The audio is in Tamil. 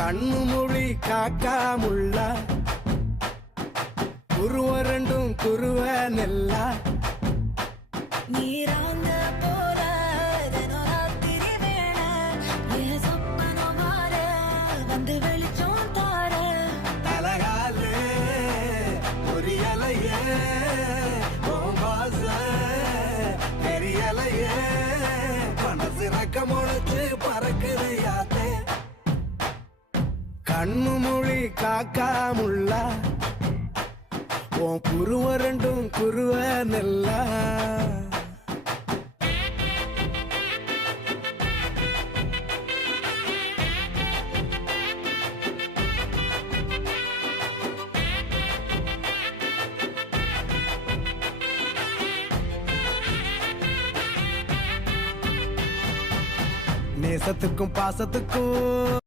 கண்ணு மொழி காக்காமுள்ள குருவ ரெண்டும் குருவ நெல்லா நீராங்க போல தினராத்திரி வேண என் சொப்பனம் மாற வந்து வெளிச்சம் தார தலகாலே பொரியலையே ஓம்பாச பெரியலையே மனசு ரக்க முளைச்சு பறக்குது யாத்தே கண்ணு மொழி காக்காமுள்ள உன் குருவ ரெண்டும் குருவ நெல்லா நேசத்துக்கும் பாசத்துக்கும்